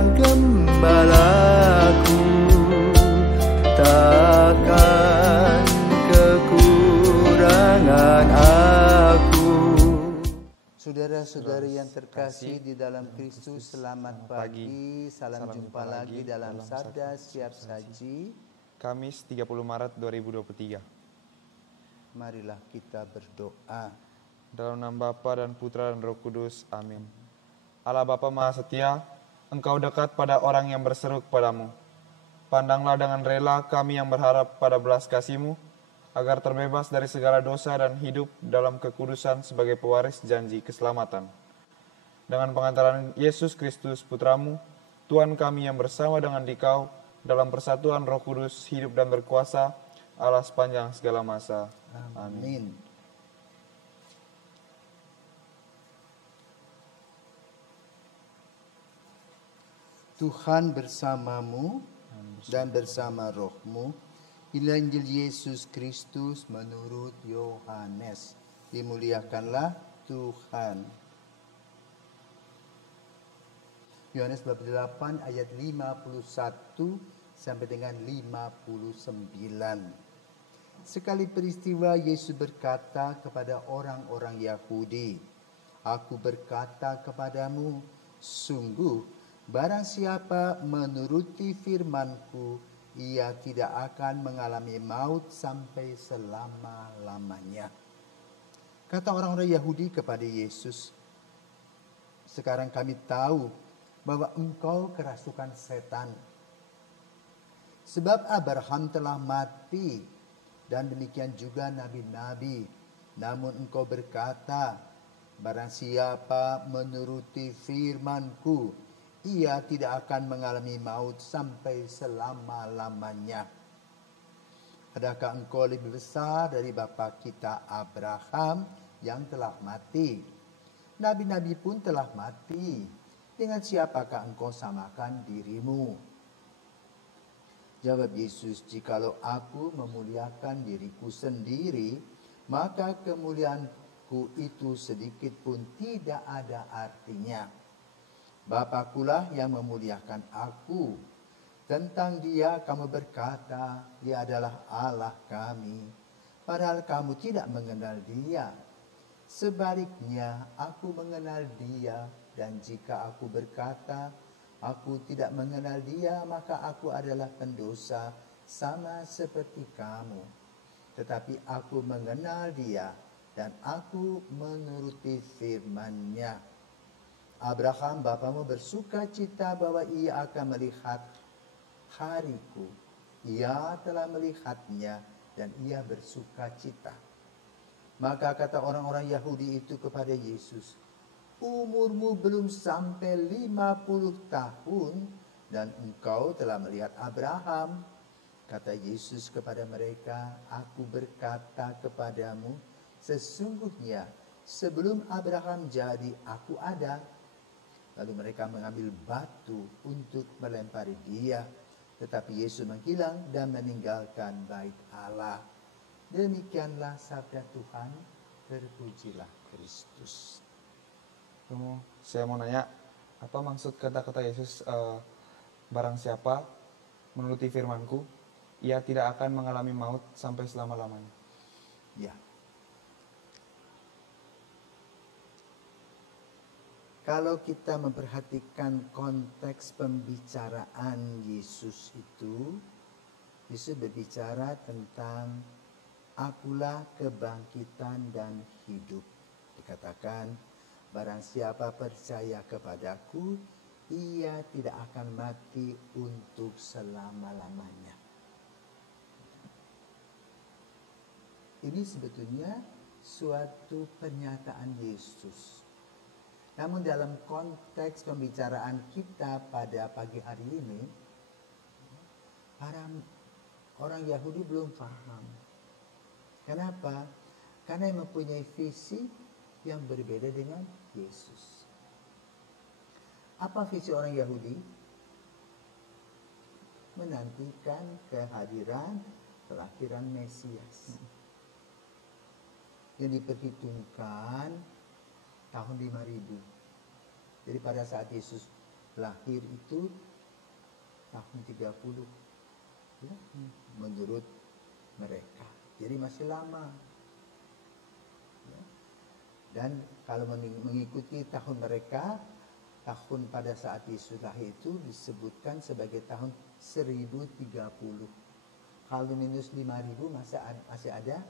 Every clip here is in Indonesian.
Sang Gembalaku, takkan kekurangan aku. Saudara-saudari yang terkasih di dalam Kristus, selamat pagi. Salam jumpa lagi dalam Sabda Siap Saji, Kamis 30 Maret 2023. Marilah kita berdoa. Dalam nama Bapa dan Putra dan Roh Kudus. Amin. Allah Bapa Maha Setia, Engkau dekat pada orang yang berseru kepadamu. Pandanglah dengan rela kami yang berharap pada belas kasih-Mu, agar terbebas dari segala dosa dan hidup dalam kekudusan sebagai pewaris janji keselamatan. Dengan pengantaran Yesus Kristus Putra-Mu, Tuhan kami yang bersama dengan Dikau, dalam persatuan Roh Kudus, hidup dan berkuasa, Allah sepanjang segala masa. Amin. Tuhan bersamamu dan bersama rohmu. Inilah Injil Yesus Kristus menurut Yohanes. Dimuliakanlah Tuhan. Yohanes bab 8 ayat 51 sampai dengan 59. Sekali peristiwa Yesus berkata kepada orang-orang Yahudi, "Aku berkata kepadamu, sungguh barang siapa menuruti firman-Ku, ia tidak akan mengalami maut sampai selama-lamanya." Kata orang-orang Yahudi kepada Yesus, "Sekarang kami tahu bahwa engkau kerasukan setan. Sebab Abraham telah mati dan demikian juga nabi-nabi. Namun engkau berkata, barang siapa menuruti firman-Ku, ia tidak akan mengalami maut sampai selama-lamanya. Adakah engkau lebih besar dari bapa kita Abraham yang telah mati? Nabi-nabi pun telah mati. Dengan siapakah engkau samakan dirimu?" Jawab Yesus, "Jikalau aku memuliakan diriku sendiri, maka kemuliaanku itu sedikit pun tidak ada artinya. Bapakulah yang memuliakan aku. Tentang Dia kamu berkata, Dia adalah Allah kami, padahal kamu tidak mengenal Dia. Sebaliknya, aku mengenal Dia, dan jika aku berkata, aku tidak mengenal Dia, maka aku adalah pendosa sama seperti kamu. Tetapi aku mengenal Dia, dan aku menuruti firman-Nya. Abraham bapamu bersuka cita bahwa ia akan melihat hariku. Ia telah melihatnya dan ia bersuka cita." Maka kata orang-orang Yahudi itu kepada Yesus, "Umurmu belum sampai 50 tahun dan engkau telah melihat Abraham." Kata Yesus kepada mereka, "Aku berkata kepadamu, sesungguhnya sebelum Abraham jadi, aku ada." Lalu mereka mengambil batu untuk melempari Dia. Tetapi Yesus menghilang dan meninggalkan bait Allah. Demikianlah sabda Tuhan. Terpujilah Kristus. Saya mau nanya, apa maksud kata-kata Yesus, barang siapa menuruti firman-Ku, ia tidak akan mengalami maut sampai selama-lamanya? Ya. Kalau kita memperhatikan konteks pembicaraan Yesus itu, Yesus berbicara tentang akulah kebangkitan dan hidup. Dikatakan, barang siapa percaya kepadaku, ia tidak akan mati untuk selama-lamanya. Ini sebetulnya suatu pernyataan Yesus. Namun dalam konteks pembicaraan kita pada pagi hari ini, para orang Yahudi belum paham. Kenapa? Karena mempunyai visi yang berbeda dengan Yesus. Apa visi orang Yahudi? Menantikan kehadiran kelahiran Mesias. Yang diperhitungkan tahun 5000. Jadi pada saat Yesus lahir itu tahun 30 ya, menurut mereka. Jadi masih lama. Ya. Dan kalau mengikuti tahun mereka, tahun pada saat Yesus lahir itu disebutkan sebagai tahun 1030. Kalau minus 5.000 masih ada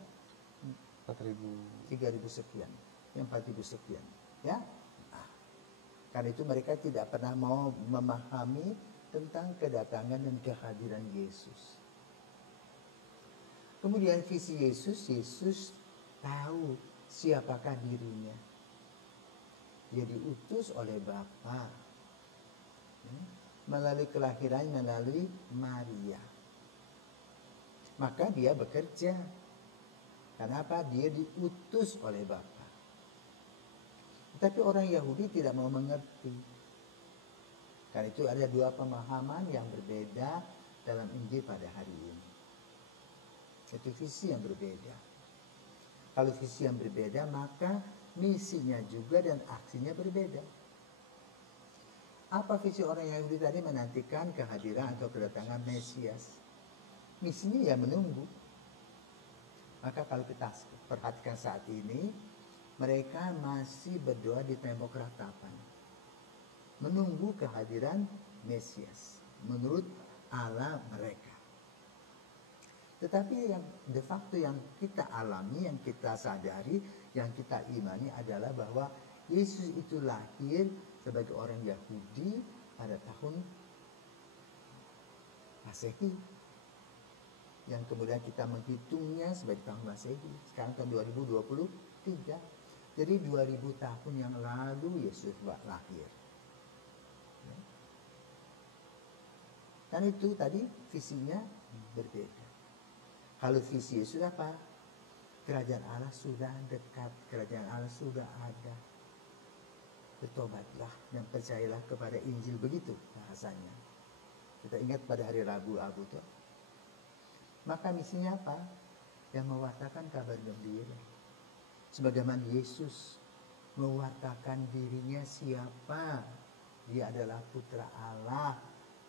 4.000. 3.000 sekian, yang 4.000 sekian, ya. Nah, karena itu mereka tidak pernah mau memahami tentang kedatangan dan kehadiran Yesus. Kemudian visi Yesus tahu siapakah dirinya. Dia diutus oleh Bapa melalui kelahiran, melalui Maria. Maka dia bekerja. Kenapa? Dia diutus oleh Bapa. Tapi orang Yahudi tidak mau mengerti. Karena itu ada dua pemahaman yang berbeda dalam Injil pada hari ini. Itu visi yang berbeda. Kalau visi yang berbeda, maka misinya juga dan aksinya berbeda. Apa visi orang Yahudi tadi? Menantikan kehadiran atau kedatangan Mesias. Misinya ya menunggu. Maka kalau kita perhatikan saat ini, mereka masih berdoa di tembok ratapan, menunggu kehadiran Mesias menurut Allah mereka. Tetapi yang de facto yang kita alami, yang kita sadari, yang kita imani adalah bahwa Yesus itu lahir sebagai orang Yahudi pada tahun Masehi, yang kemudian kita menghitungnya sebagai tahun Masehi. Sekarang tahun 2023. Jadi 2000 tahun yang lalu Yesus lahir. Dan itu tadi visinya berbeda. Kalau visi Yesus apa? Kerajaan Allah sudah dekat, kerajaan Allah sudah ada. Bertobatlah dan percayalah kepada Injil, begitu bahasanya. Kita ingat pada hari Rabu itu. Maka misinya apa? Yang mewartakan kabar gembira. Sebagaimana Yesus mewartakan dirinya siapa? Dia adalah putra Allah.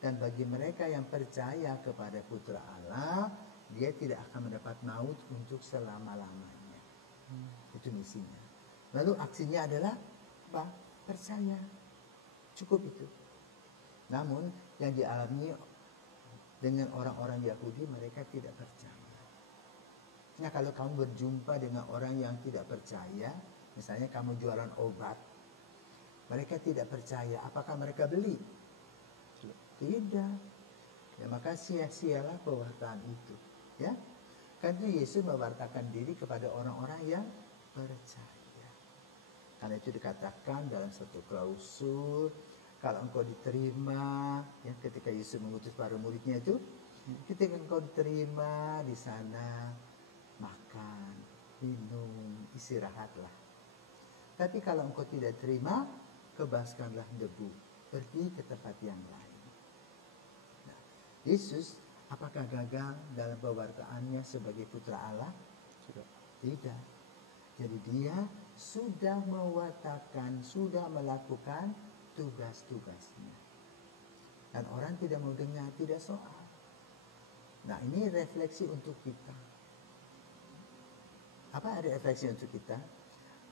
Dan bagi mereka yang percaya kepada putra Allah, dia tidak akan mendapat maut untuk selama-lamanya. Itu misinya. Lalu aksinya adalah apa? Percaya. Cukup itu. Namun yang dialami dengan orang-orang Yahudi, mereka tidak percaya. Nah, kalau kamu berjumpa dengan orang yang tidak percaya, misalnya kamu jualan obat, mereka tidak percaya, apakah mereka beli? Tidak. Ya, maka sia-sialah pewartaan itu. Ya, karena Yesus mewartakan diri kepada orang-orang yang percaya. Karena itu dikatakan dalam satu klausul, kalau engkau diterima, ya, ketika Yesus mengutus para muridnya itu, ketika engkau diterima di sana, makan, minum, istirahatlah. Tapi kalau engkau tidak terima, kebaskanlah debu, pergi ke tempat yang lain. Nah, Yesus apakah gagal dalam pewartaannya sebagai putra Allah? Tidak. Jadi dia sudah mewartakan, sudah melakukan tugas-tugasnya. Dan orang tidak mau dengar, tidak soal. Nah, ini refleksi untuk kita. Apa refleksi untuk kita?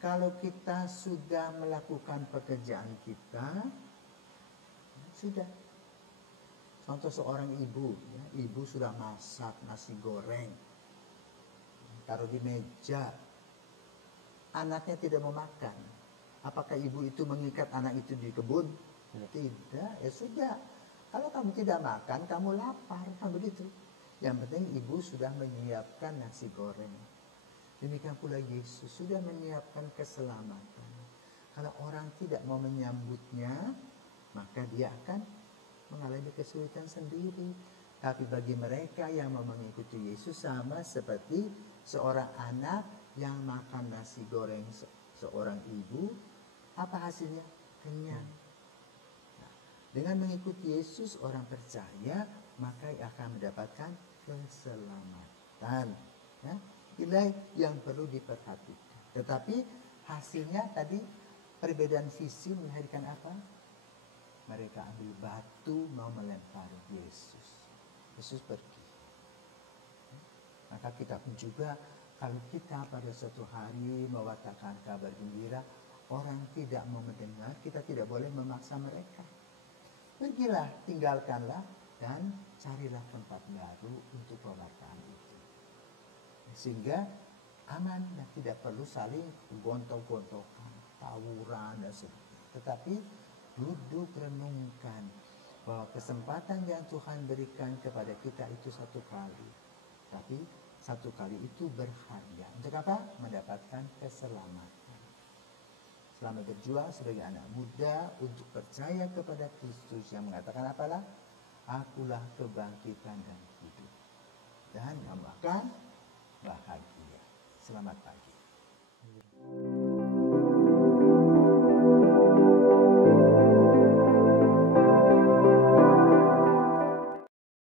Kalau kita sudah melakukan pekerjaan kita, sudah. Contoh seorang ibu, ya, ibu sudah masak nasi goreng, taruh di meja, anaknya tidak mau makan. Apakah ibu itu mengikat anak itu di kebun? Tidak, ya sudah. Kalau kamu tidak makan, kamu lapar, kan begitu. Yang penting ibu sudah menyiapkan nasi goreng. Demikian pula Yesus sudah menyiapkan keselamatan. Kalau orang tidak mau menyambutnya, maka dia akan mengalami kesulitan sendiri. Tapi bagi mereka yang mau mengikuti Yesus, sama seperti seorang anak yang makan nasi goreng seorang ibu, apa hasilnya? Kenyang. Nah, dengan mengikuti Yesus, orang percaya, maka akan mendapatkan keselamatan. Ya, inilah yang perlu diperhatikan. Tetapi hasilnya tadi perbedaan visi melahirkan apa? mereka ambil batu mau melempari Yesus. Yesus pergi. Maka kita pun juga, kalau kita pada suatu hari mewartakan kabar gembira, orang tidak mau mendengar, kita tidak boleh memaksa mereka. Pergilah, tinggalkanlah, dan carilah tempat baru untuk pewartaan itu. Sehingga aman dan tidak perlu saling gontok-gontokan, tawuran dan sebagainya. Tetapi duduk renungkan bahwa kesempatan yang Tuhan berikan kepada kita itu satu kali. Tapi satu kali itu berharga. Untuk apa? Mendapatkan keselamatan. Selamat berjuang sebagai anak muda untuk percaya kepada Kristus yang mengatakan apalah? Akulah kebangkitan dan hidup. Dan kamu akan bahagia. Selamat pagi.